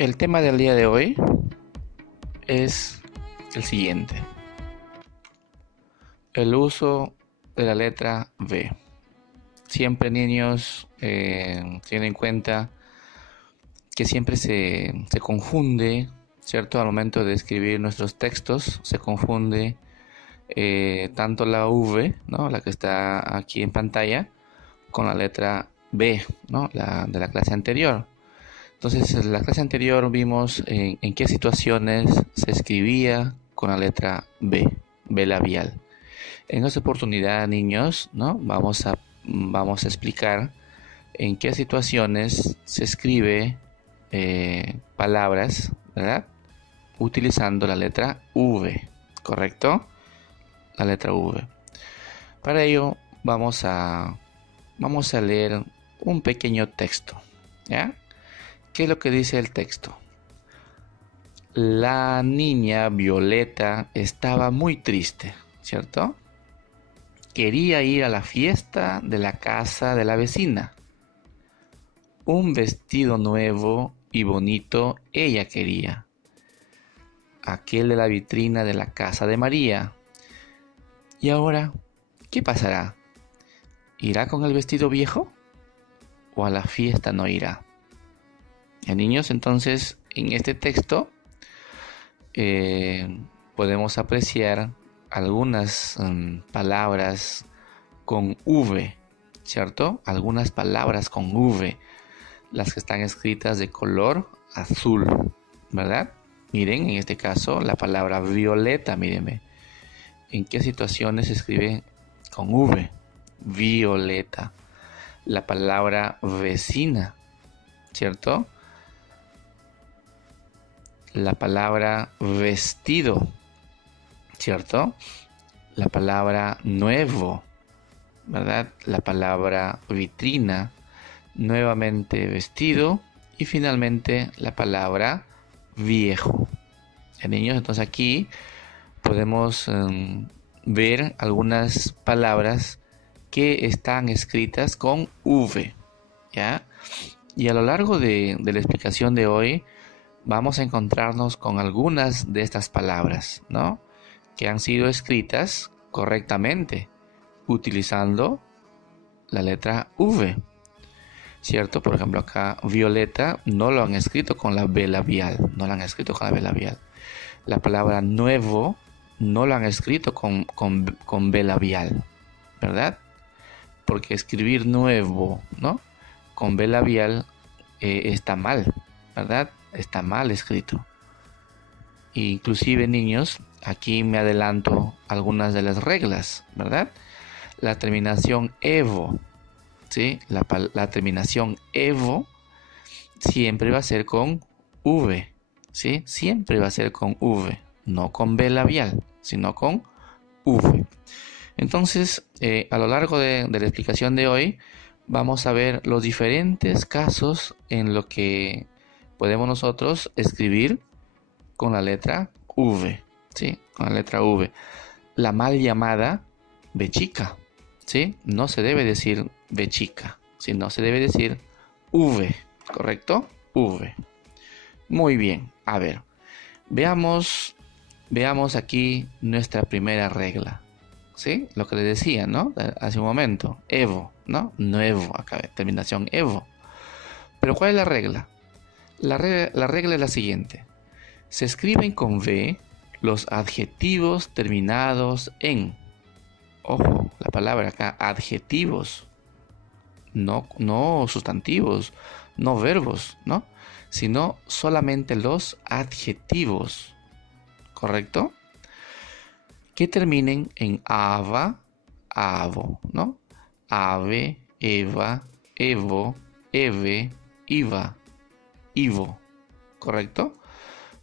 El tema del día de hoy es el siguiente: el uso de la letra V. Siempre, niños, tienen en cuenta que siempre se confunde, ¿cierto? Al momento de escribir nuestros textos, se confunde tanto la V, ¿no?, la que está aquí en pantalla, con la letra B, ¿no?, la de la clase anterior. Entonces, en la clase anterior vimos en qué situaciones se escribía con la letra B, B labial. En esta oportunidad, niños, ¿no?, vamos a explicar en qué situaciones se escribe palabras, ¿verdad?, utilizando la letra V, ¿correcto? La letra V. Para ello vamos a leer un pequeño texto, ¿ya? ¿Qué es lo que dice el texto? La niña Violeta estaba muy triste, ¿cierto? Quería ir a la fiesta de la casa de la vecina. Un vestido nuevo y bonito ella quería. Aquel de la vitrina de la casa de María. ¿Y ahora qué pasará? ¿Irá con el vestido viejo? ¿O a la fiesta no irá? Niños, entonces en este texto podemos apreciar algunas palabras con V, ¿cierto? Algunas palabras con V, las que están escritas de color azul, ¿verdad? Miren, en este caso la palabra violeta, mírenme. ¿En qué situaciones se escribe con V? Violeta. La palabra vecina, ¿cierto? La palabra vestido, ¿cierto? La palabra nuevo, ¿verdad? La palabra vitrina, nuevamente vestido y finalmente la palabra viejo. Niños, entonces aquí podemos ver algunas palabras que están escritas con V, ¿ya? Y a lo largo de la explicación de hoy vamos a encontrarnos con algunas de estas palabras, ¿no?, que han sido escritas correctamente utilizando la letra V, ¿cierto? Por ejemplo, acá violeta no lo han escrito con la B labial, no lo han escrito con la B labial. La palabra nuevo no lo han escrito con B labial, ¿verdad? Porque escribir nuevo, ¿no?, con B labial está mal, ¿verdad? Está mal escrito. Inclusive, niños, aquí me adelanto algunas de las reglas, ¿verdad? La terminación evo, ¿sí? La terminación evo siempre va a ser con V, ¿sí? Siempre va a ser con V, no con B labial, sino con V. Entonces, a lo largo de la explicación de hoy, vamos a ver los diferentes casos en los que podemos nosotros escribir con la letra V, ¿sí? Con la letra V. La mal llamada B chica, ¿sí? No se debe decir B chica, sino se debe decir V, ¿correcto? V. Muy bien, a ver, veamos aquí nuestra primera regla, ¿sí? Lo que les decía, ¿no?, hace un momento, evo, ¿no? Nuevo, acá, terminación evo. Pero ¿cuál es la regla? La regla es la siguiente: se escriben con V los adjetivos terminados en, ojo, la palabra acá, adjetivos, no sustantivos, no verbos, ¿no?, sino solamente los adjetivos, ¿correcto?, que terminen en ava, avo, ¿no? Ave, eva, evo, eve, iva, ivo, ¿correcto?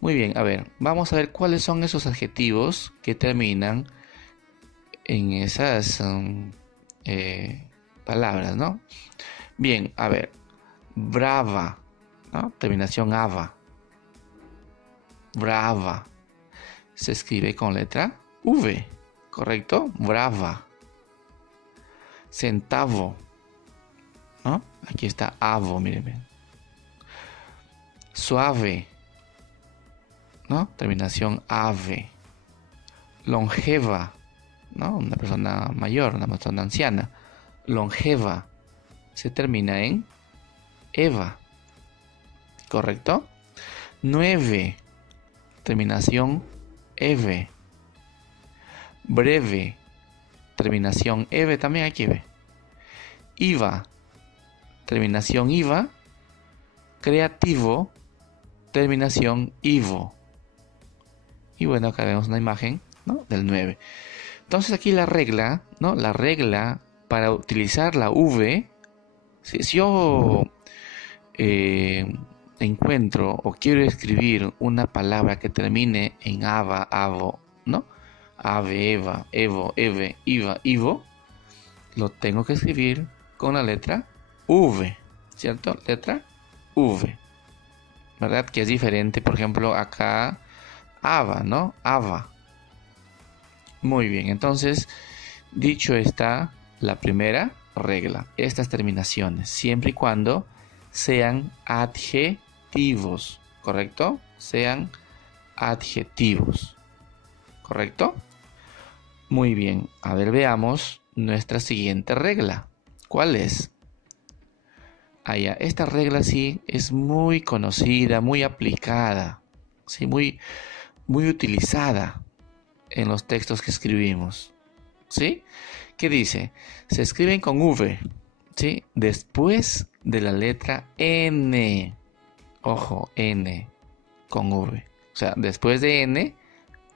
Muy bien, a ver, vamos a ver cuáles son esos adjetivos que terminan en esas palabras, ¿no? Bien, a ver, brava, ¿no?, terminación ava. Brava se escribe con letra V, ¿correcto? Brava. Centavo, ¿no? Aquí está avo, mírenme. Suave, ¿no? Terminación ave. Longeva, ¿no? Una persona mayor, una persona anciana. Longeva se termina en eva, ¿correcto? 9, terminación eve. Breve, terminación eve, también aquí ve. Iva, terminación iva. Creativo, terminación ivo. Y bueno, acá vemos una imagen, ¿no? Del 9. Entonces aquí la regla, ¿no? La regla para utilizar la V, si yo encuentro o quiero escribir una palabra que termine en ava, avo, ¿no? Ave, eva, evo, eve, iva, ivo, lo tengo que escribir con la letra V, ¿cierto? Letra V, ¿verdad? Que es diferente, por ejemplo, acá ava, ¿no? Ava. Muy bien, entonces, dicho está la primera regla. Estas terminaciones, siempre y cuando sean adjetivos, ¿correcto? Sean adjetivos, ¿correcto? Muy bien, a ver, veamos nuestra siguiente regla. ¿Cuál es? Esta regla sí es muy conocida, muy aplicada, sí, muy utilizada en los textos que escribimos, ¿sí? ¿Qué dice? Se escriben con V, ¿sí? Después de la letra N. Ojo, N con V. O sea, después de N,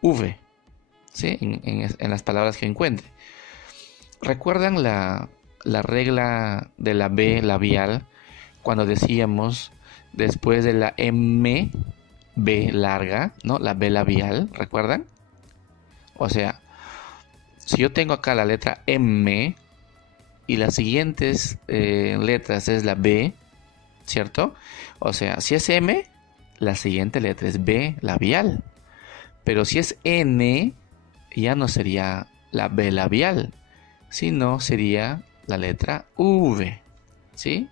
V, ¿sí? En las palabras que encuentre. ¿Recuerdan la regla de la B labial? Cuando decíamos después de la M, B larga, ¿no? La B labial, ¿recuerdan? O sea, si yo tengo acá la letra M y las siguientes letras es la B, ¿cierto? O sea, si es M, la siguiente letra es B labial. Pero si es N, ya no sería la B labial, sino sería la letra V, ¿sí?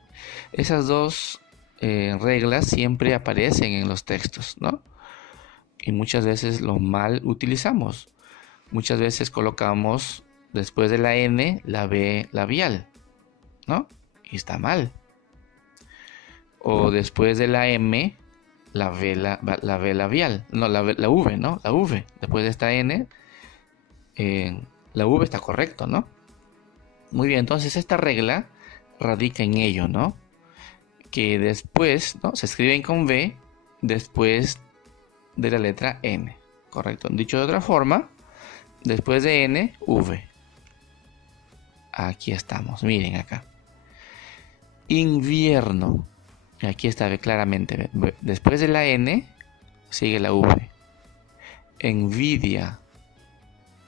Esas dos reglas siempre aparecen en los textos, ¿no? Y muchas veces lo mal utilizamos. Muchas veces colocamos después de la N la B labial, ¿no? Y está mal. O después de la M la B labial. No, la V, ¿no? La V. Después de esta N, la V está correcto, ¿no? Muy bien, entonces esta regla radica en ello, ¿no? Que después, ¿no? Se escriben con V después de la letra N, ¿correcto? Dicho de otra forma, después de N, V. Aquí estamos, miren acá. Invierno. Aquí está claramente. Después de la N, sigue la V. Envidia.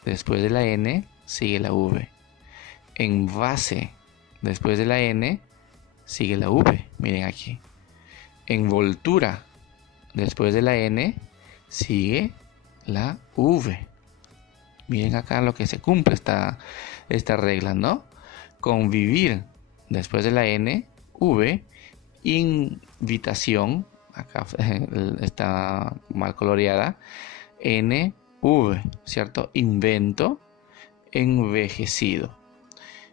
Después de la N, sigue la V. Envase. Después de la N, sigue la V. Miren aquí. Envoltura. Después de la N, sigue la V. Miren acá lo que se cumple esta regla, ¿no? Convivir. Después de la N, V. Invitación. Acá está mal coloreada. N, V, ¿cierto? Invento. Envejecido.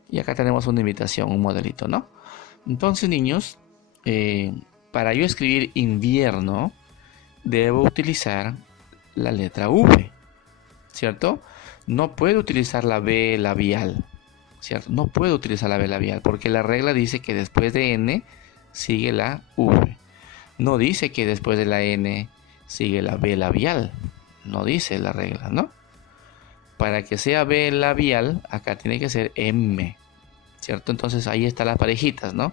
Y acá tenemos una invitación, un modelito, ¿no? Entonces, niños, para yo escribir invierno, debo utilizar la letra V, ¿cierto? No puedo utilizar la B labial, ¿cierto? No puedo utilizar la B labial porque la regla dice que después de N sigue la V. No dice que después de la N sigue la B labial. No dice la regla, ¿no? Para que sea B labial, acá tiene que ser M, ¿cierto? Entonces ahí están las parejitas, ¿no?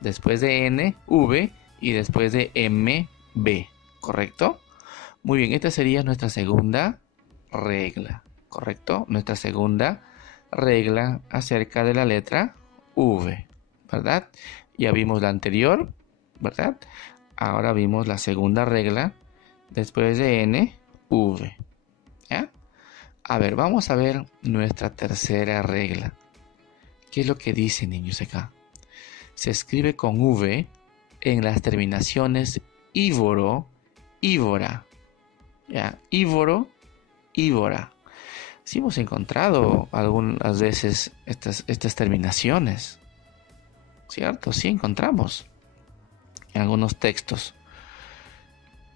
Después de N, V y después de M, B, ¿correcto? Muy bien, esta sería nuestra segunda regla, ¿correcto? Nuestra segunda regla acerca de la letra V, ¿verdad? Ya vimos la anterior, ¿verdad? Ahora vimos la segunda regla después de N, V, ¿ya? A ver, vamos a ver nuestra tercera regla. ¿Qué es lo que dice, niños, acá? Se escribe con V en las terminaciones ívoro, ívora. ¿Ya? Ívoro, ívora. Sí hemos encontrado algunas veces estas terminaciones, ¿cierto? Sí encontramos en algunos textos.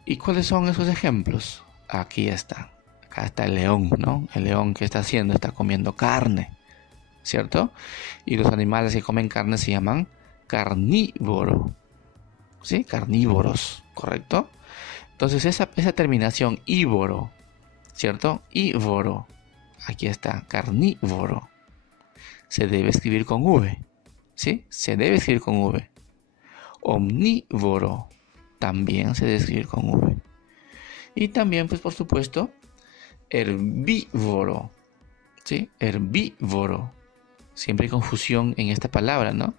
¿Y cuáles son esos ejemplos? Aquí está. Acá está el león, ¿no? El león, ¿qué está haciendo? Está comiendo carne, ¿cierto? Y los animales que comen carne se llaman carnívoro, ¿sí? Carnívoros, ¿correcto? Entonces esa terminación ívoro, ¿cierto? Ívoro. Aquí está, carnívoro. Se debe escribir con V, ¿sí? Se debe escribir con V. Omnívoro. También se debe escribir con V. Y también, pues por supuesto, herbívoro, ¿sí? Herbívoro. Siempre hay confusión en esta palabra, ¿no?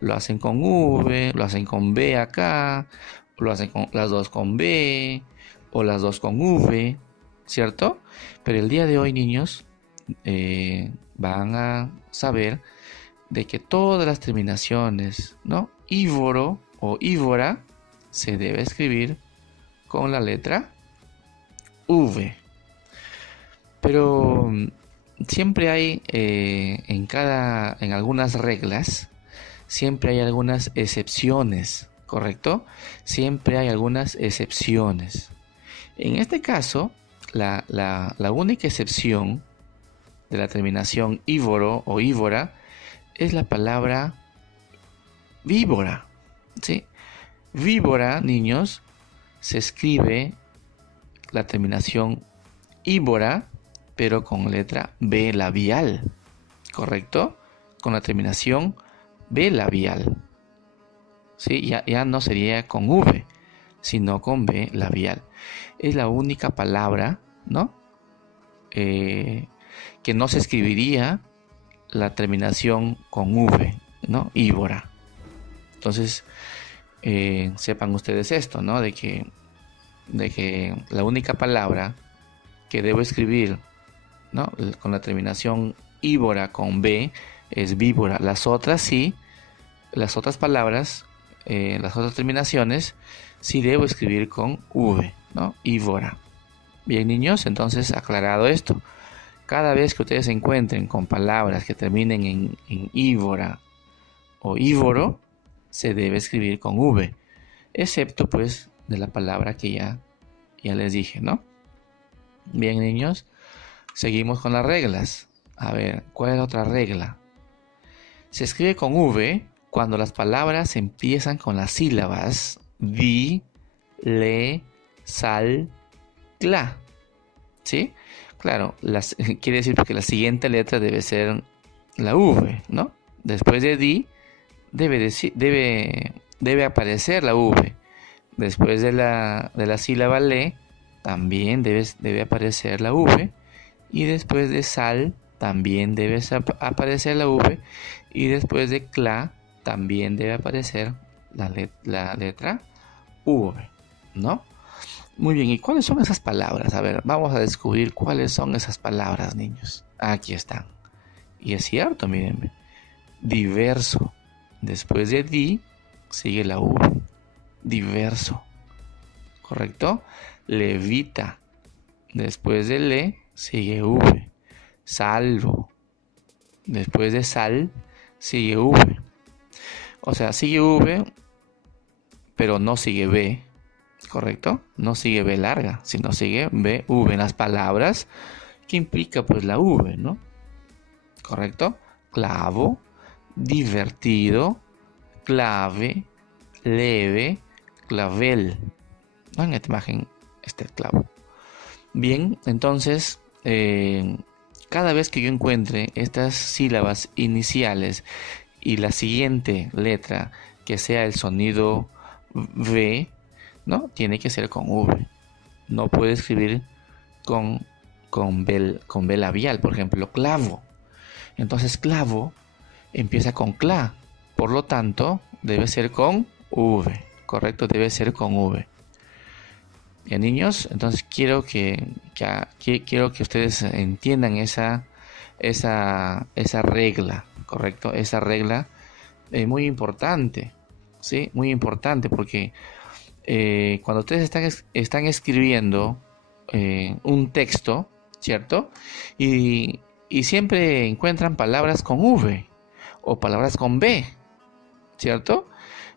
Lo hacen con V, lo hacen con B acá, lo hacen con las dos con B, o las dos con V, ¿cierto? Pero el día de hoy, niños, van a saber de que todas las terminaciones, ¿no? Ívoro o ívora se debe escribir con la letra V. Pero siempre hay en algunas reglas, siempre hay algunas excepciones, ¿correcto? Siempre hay algunas excepciones. En este caso, la única excepción de la terminación ívoro o ívora es la palabra víbora, ¿sí? Víbora, niños, se escribe la terminación ívora, pero con letra B labial, ¿correcto? Con la terminación B labial, ¿sí? Ya no sería con V, sino con B labial. Es la única palabra, ¿no? Que no se escribiría la terminación con V, ¿no? Ívora. Entonces, sepan ustedes esto, ¿no? De que la única palabra que debo escribir, ¿no? Con la terminación ívora con B es víbora. Las otras sí, las otras palabras, las otras terminaciones, sí debo escribir con V, ¿no? Ívora. Bien, niños, entonces aclarado esto, cada vez que ustedes se encuentren con palabras que terminen en ívora o ívoro, se debe escribir con V, excepto pues de la palabra que ya les dije, ¿no? Bien, niños, seguimos con las reglas. A ver, ¿cuál es la otra regla? Se escribe con V cuando las palabras empiezan con las sílabas di, le, sal, cla, ¿sí? Claro, quiere decir que la siguiente letra debe ser la V, ¿no? Después de di debe aparecer la V. Después de la sílaba le también debe aparecer la V. Y después de sal también debe aparecer la V. Y después de cla también debe aparecer la letra V, ¿no? Muy bien, ¿y cuáles son esas palabras? A ver, vamos a descubrir cuáles son esas palabras, niños. Aquí están. Y es cierto, mírenme. Diverso. Después de di, sigue la V. Diverso. ¿Correcto? Levita. Después de le, sigue V. Salvo. Después de sal, sigue V. O sea, sigue V, pero no sigue B. ¿Correcto? No sigue B larga, sino sigue B, V en las palabras que implica pues la V, ¿no? ¿Correcto? Clavo, divertido, clave, leve, clavel. ¿No? En esta imagen está el clavo. Bien, entonces, cada vez que yo encuentre estas sílabas iniciales y la siguiente letra que sea el sonido V, ¿no? Tiene que ser con V. No puede escribir con B labial, por ejemplo, clavo. Entonces, clavo empieza con cla. Por lo tanto, debe ser con V. ¿Correcto? Debe ser con V. Bien, niños, entonces quiero que ustedes entiendan esa regla, ¿correcto? Esa regla es muy importante, ¿sí? Muy importante porque cuando ustedes están escribiendo un texto, ¿cierto? Y siempre encuentran palabras con V o palabras con B, ¿cierto?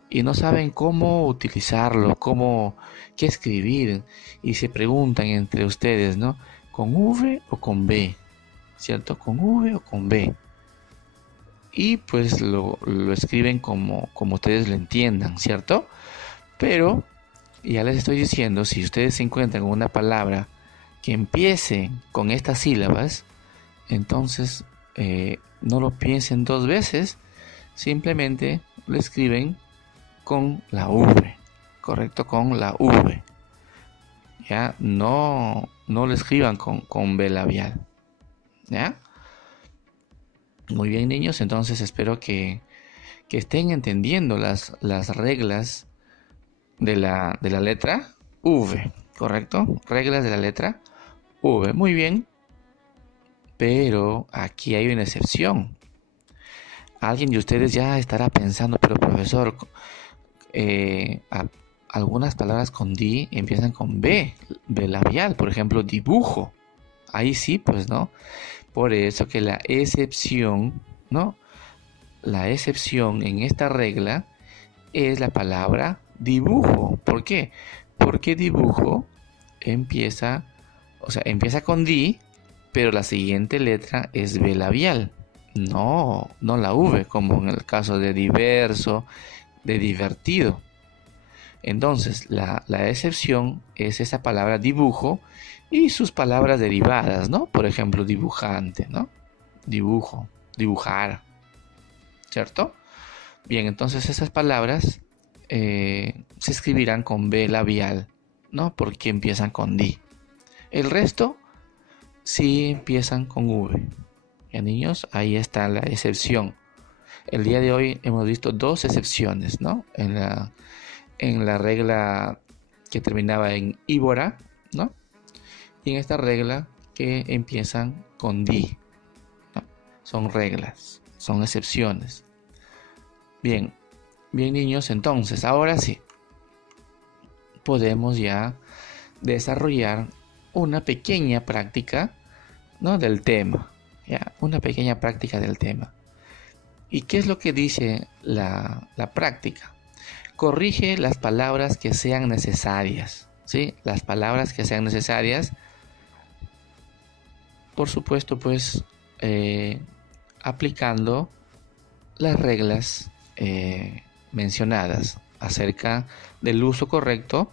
Y no saben cómo utilizarlo, qué escribir, y se preguntan entre ustedes, ¿no? ¿Con V o con B? ¿Cierto? ¿Con V o con B? Y pues lo escriben como ustedes lo entiendan, ¿cierto? Pero ya les estoy diciendo, si ustedes se encuentran con una palabra que empiece con estas sílabas, entonces no lo piensen dos veces, simplemente lo escriben con la V, correcto, con la V. Ya, no lo escriban con B labial. ¿Ya? Muy bien, niños, entonces espero que estén entendiendo las reglas de la letra V, ¿correcto? Reglas de la letra V, muy bien. Pero aquí hay una excepción. Alguien de ustedes ya estará pensando, pero profesor, algunas palabras con D empiezan con B labial, por ejemplo, dibujo. Ahí sí, pues no. Por eso que la excepción, ¿no? La excepción en esta regla es la palabra dibujo. ¿Por qué? Porque dibujo empieza con D, pero la siguiente letra es B labial. No la V, como en el caso de diverso, de divertido. Entonces, la excepción es esa palabra dibujo y sus palabras derivadas, ¿no? Por ejemplo, dibujante, ¿no? Dibujo, dibujar, ¿cierto? Bien, entonces esas palabras se escribirán con B labial, ¿no? Porque empiezan con D. El resto sí empiezan con V. Ya, niños, ahí está la excepción. El día de hoy hemos visto dos excepciones, ¿no? En la regla que terminaba en íbora, ¿no? Y en esta regla que empiezan con D, ¿no? Son reglas, son excepciones. Bien, niños, entonces ahora sí podemos ya desarrollar una pequeña práctica, ¿no? Del tema, ¿ya? Una pequeña práctica del tema. ¿Y qué es lo que dice la práctica? Corrige las palabras que sean necesarias, ¿sí? Las palabras que sean necesarias, por supuesto, pues aplicando las reglas mencionadas acerca del uso correcto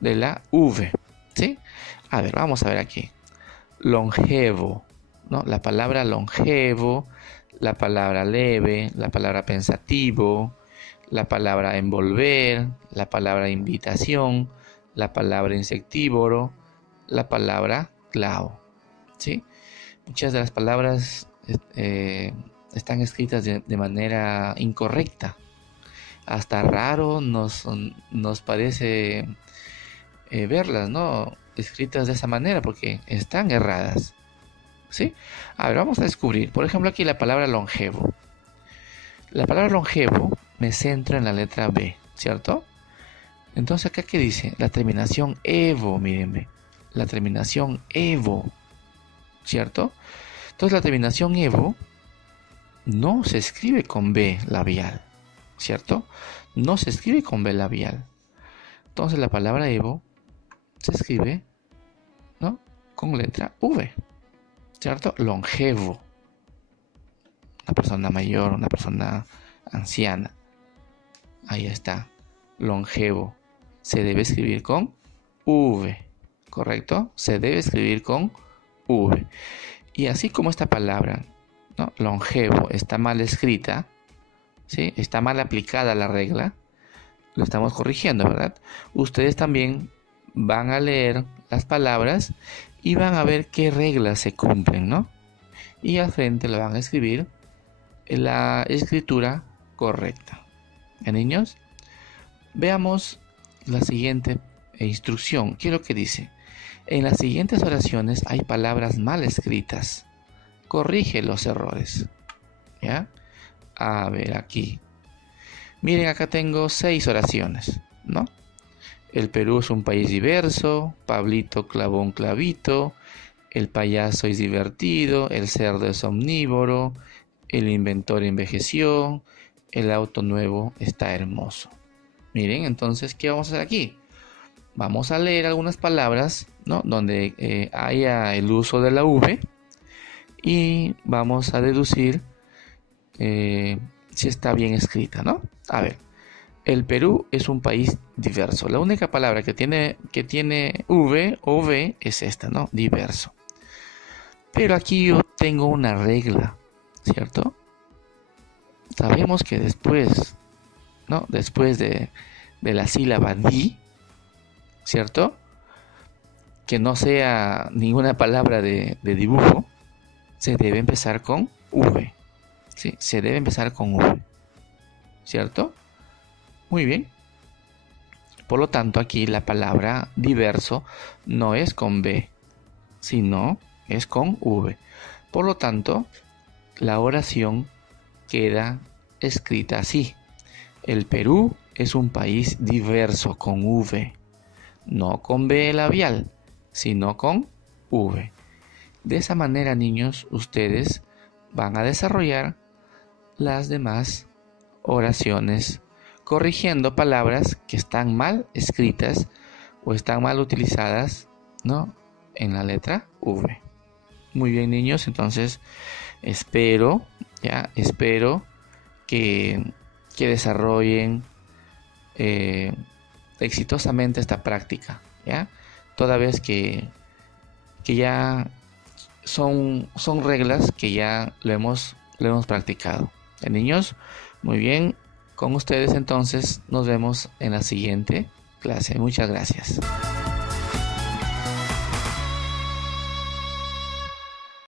de la V, ¿sí? A ver, vamos a ver aquí. Longevo, ¿no? La palabra longevo, la palabra leve, la palabra pensativo, la palabra envolver, la palabra invitación, la palabra insectívoro, la palabra clavo, ¿sí? Muchas de las palabras están escritas de manera incorrecta. Hasta raro nos parece verlas, ¿no? Escritas de esa manera porque están erradas, ¿sí? A ver, vamos a descubrir. Por ejemplo, aquí la palabra longevo. La palabra longevo me centro en la letra B, ¿cierto? Entonces, ¿acá qué dice? La terminación evo, mírenme. La terminación evo, ¿cierto? Entonces, la terminación evo no se escribe con B labial, ¿cierto? No se escribe con B labial. Entonces, la palabra evo se escribe, ¿no? Con letra V, ¿cierto? Longevo. Una persona mayor, una persona anciana. Ahí está. Longevo. Se debe escribir con V, ¿correcto? Se debe escribir con V. Y así como esta palabra, ¿no? Longevo está mal escrita, ¿sí? Está mal aplicada la regla, lo estamos corrigiendo, ¿verdad? Ustedes también van a leer las palabras y van a ver qué reglas se cumplen, ¿no? Y al frente lo van a escribir en la escritura correcta. ¿Ya, niños? Veamos la siguiente instrucción. ¿Qué es lo que dice? En las siguientes oraciones hay palabras mal escritas. Corrige los errores. ¿Ya? A ver aquí. Miren, acá tengo 6 oraciones, ¿no? El Perú es un país diverso. Pablito clavó un clavito. El payaso es divertido. El cerdo es omnívoro. El inventor envejeció. El auto nuevo está hermoso. Miren, entonces, ¿qué vamos a hacer aquí? Vamos a leer algunas palabras, ¿no?, donde haya el uso de la V, y vamos a deducir si está bien escrita, ¿no? A ver, el Perú es un país diverso. La única palabra que tiene V o V es esta, ¿no? Diverso. Pero aquí yo tengo una regla, ¿cierto? Sabemos que después, ¿no?, después de la sílaba di, ¿cierto?, que no sea ninguna palabra de dibujo, se debe empezar con V. ¿Sí? Se debe empezar con V, ¿cierto? Muy bien. Por lo tanto, aquí la palabra diverso no es con B, sino es con V. Por lo tanto, la oración queda escrita así: el Perú es un país diverso, con V. No con B labial, sino con V. De esa manera, niños, ustedes van a desarrollar las demás oraciones, corrigiendo palabras que están mal escritas o están mal utilizadas, ¿no?, en la letra V. Muy bien, niños, entonces espero que desarrollen exitosamente esta práctica, ¿ya? Toda vez que ya son reglas que ya lo hemos practicado. Niños, muy bien, con ustedes entonces nos vemos en la siguiente clase. Muchas gracias.